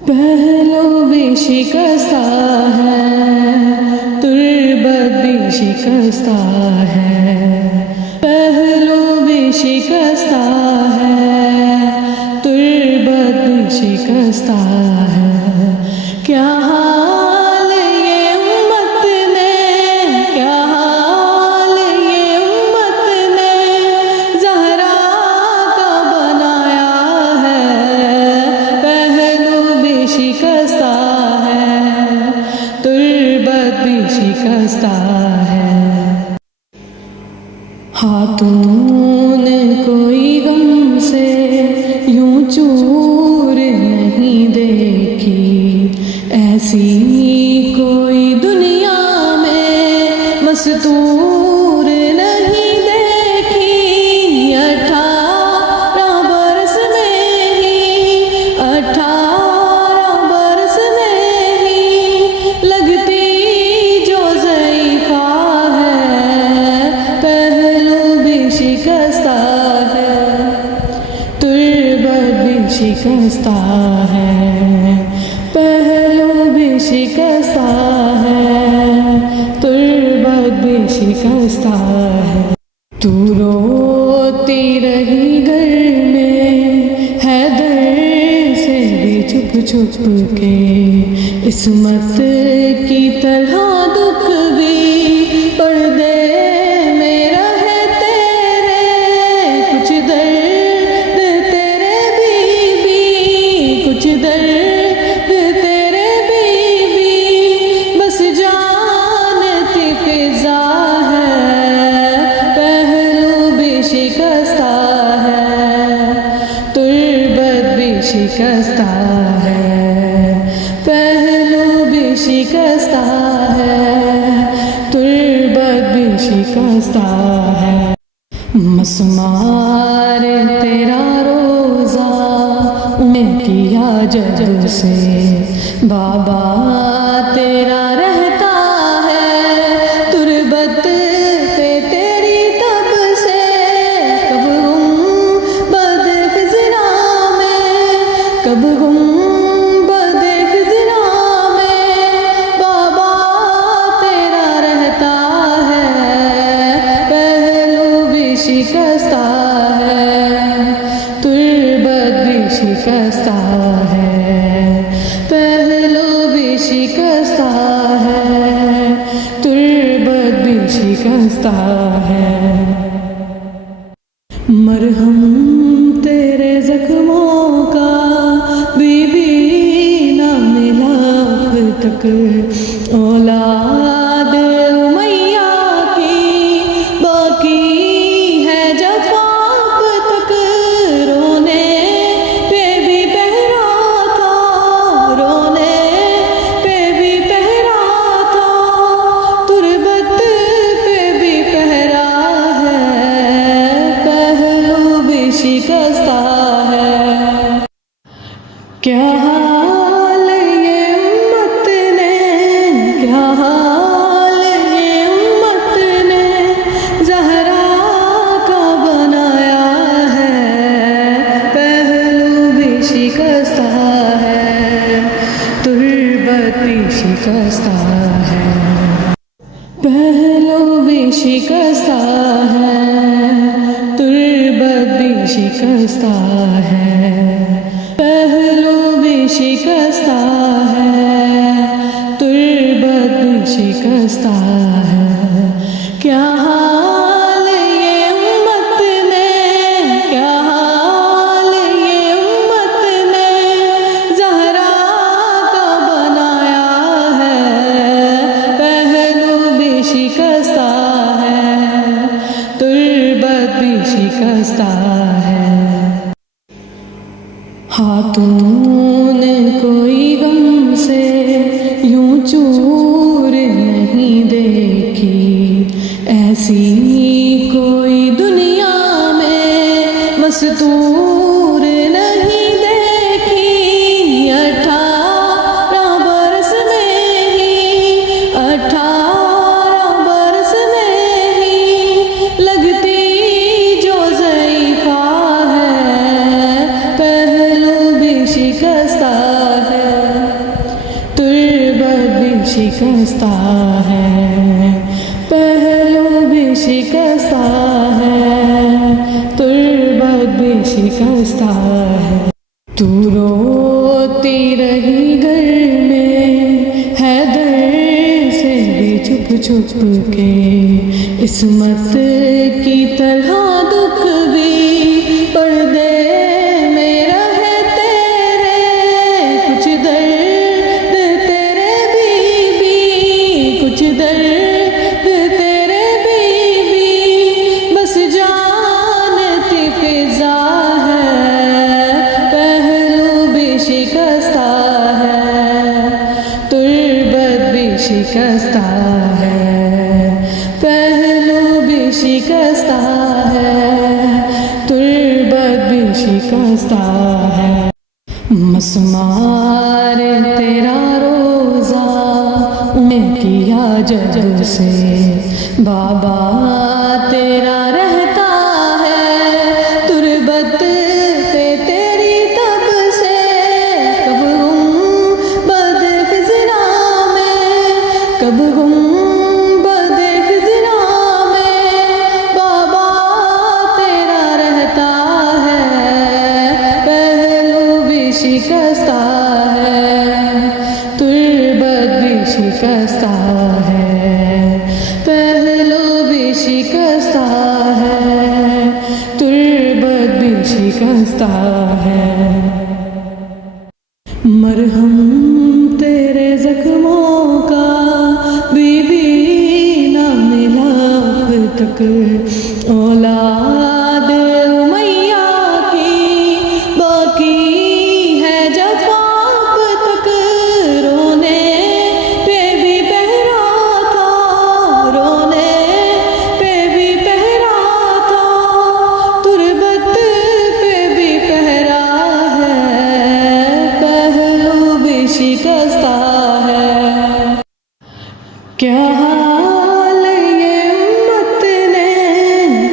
पहलू भी शिकस्ता है, तुर्बत भी शिकस्ता है। पहलू भी शिकस्ता है, तुर्बत भी शिकस्ता है। क्या हाल ये उम्मत ने, क्या हाल ये उम्मत ने ज़हरा का बनाया है। पहलू भी शिकस्ता है, तुर्बत भी शिकस्ता है। हाथों ने कोई गम से यूं चूर नहीं देखी, ऐसी कोई दुनिया में मस्तूर नहीं देखी। 18 बरस में ही, 18 बरस में ही लगती जो ज़ईफ़ा है। पहलू भी शिकस्ता है, तुर्बत भी शिकस्ता है। पहलू भी शिकस्ता है, तुर्बत भी शिकस्ता है। तू रोती रही घर में है दर्द से भी छुप छुप के, इस्मत की तरह दुख भी पर्दे में रहे तेरे। कुछ दर्द तेरे बीबी, कुछ दर्द तेरे बीबी, बस जानती फिजा है। पहलू भी शिकस्ता है, तुर्बत भी शिकस्ता है। पहलू भी शिकस्ता है, तुर्बत भी शिकस्ता है। मसमार तेरा रोज़ा मैं किया जब से, बाबा तेरा रहता है तुर्बत पे तेरी तब से। कब गुंबद ख़िज़रा में, कब गुंबद ख़िज़रा में बाबा तेरा रहता है। पहलू भी शिकस्ता है, तुर्बत भी शिकस्ता है। पहलू भी शिकस्ता है, तुर्बत भी शिकस्ता है। मरहम तेरे ज़ख्मों का बीबी ना मिला अब तक। औलाद उमैया की बाकी है जफ़ा अब तक। रोने पे भी पहरा था, रोने पे भी पहरा था, तुर्बत पे भी पहरा है। पहलू भी शिकस्ता है। क्या हाल ये उम्मत ने, क्या हाल ये उम्मत ने ज़हरा का बनाया है। पहलू भी शिकस्ता है, तुर्बत भी शिकस्ता है। पहलू भी शिकस्ता है, तुर्बत भी शिकस्ता है। पहलू भी शिकस्ता है, तुर्बत भी शिकस्ता है। क्या हाल ये उम्मत ने, क्या हाल ये उम्मत ने ज़हरा का बनाया है। पहलू भी शिकस्ता है, तुर्बत भी शिकस्ता है। हाथों ने कोई गम से यूं चूर नहीं देखी, ऐसी कोई दुनिया में मस्तूर नहीं देखी। 18 बरस में ही, 18 बरस में ही लगती जो ज़ईफ़ा है। पहलू भी शिकस्ता शिकस्ता है, पहलू भी शिकस्ता है, तुर्बत भी शिकस्ता है। तू रोती रही घर में है दर्द से भी छुप छुप के, इस्मत की तरह दुख भी पर्दे में रहे तेरे, कुछ दर्द तेरे भी कुछ दर्द तेरे भी बस जानती फिजा है, पहलू भी शिकस्ता है, तुर्बत भी शिकस्ता है, पहलू भी शिकस्ता है, तुर्बत भी शिकस्ता है। मसमार तेरा रोज़ा मैं किया जब से, बाबा तेरा रहता है तुर्बत पे तेरी तब से, कब गुंबद खिज़रा में, कब गुंबद खिज़रा में बाबा तेरा रहता है, पहलू भी शिकस्ता है, तुर्बत भी शिकस्ता है, पहलू भी शिकस्ता है, तुर्बत भी शिकस्ता है। मरहम तेरे जख्मों का बीबी ना मिला अब तक, औलाद उमैया की बाकी है जफ़ा अब तक, रोने पे भी पहरा था, रोने पे भी पहरा था, तुर्बत पे भी पहरा है, पहलू भी शिकस्ता है। क्या हाल ये उम्मत ने,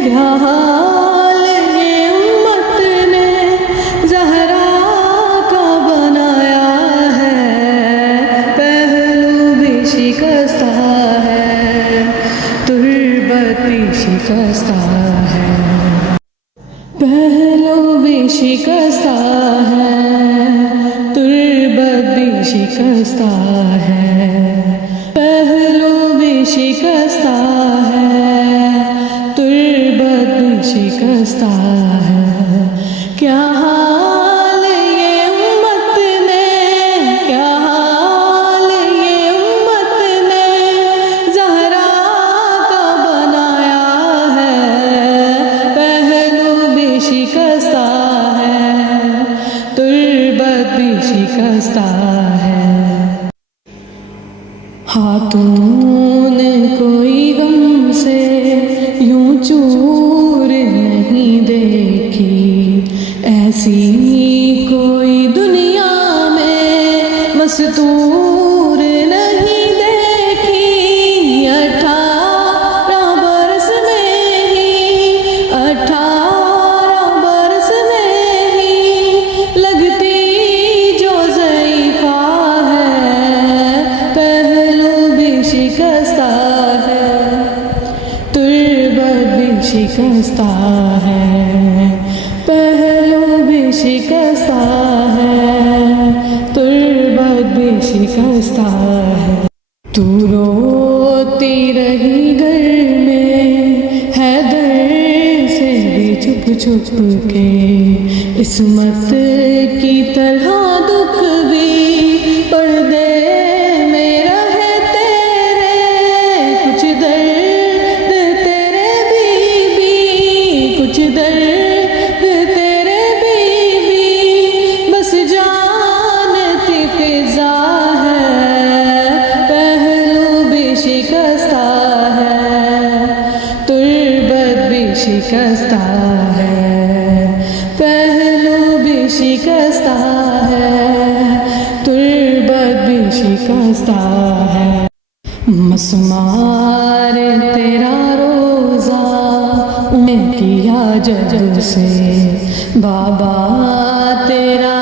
क्या हाल ये उम्मत ने ज़हरा का बनाया है, पहलू भी शिकस्ता है, तुर्बत भी शिकस्ता है, पहलू भी शिकस्ता है, तुर्बत भी शिकस्ता है, पहलू भी शिकस्ता है, तुर्बत भी शिकस्ता है। क्या हाल ये उम्मत ने, क्या हाल ये उम्मत ने ज़हरा का बनाया है, पहलू भी शिकस्ता है, तुर्बत भी शिकस्ता है। हाथों ने कोई गम से यूं चूर नहीं देखी, ऐसी कोई दुनिया में मस्तूर नहीं देखी। 18 बरस में ही, 18 बरस में ही लगती जो ज़ईफ़ा है, पहलू भी शिकस्ता है, तुर्बत भी शिकस्ता है, पहलू भी शिकस्ता है, तुर्बत भी शिकस्ता है। तू रोती रही घर में है दर्द से भी छुप छुप के, इस्मत की तरह दुख भी पर्दे में रहे तेरे, कुछ दर्द तेरे भी कुछ दर्द तेरे भी बस जानती फिजा है, पहलू भी शिकस्ता है, तुर्बत भी शिकस्ता है, पहलू भी शिकस्ता है, तुर्बत भी शिकस्ता है। मसमार तेरा रोज़ा मैं किया जब से, बाबा तेरा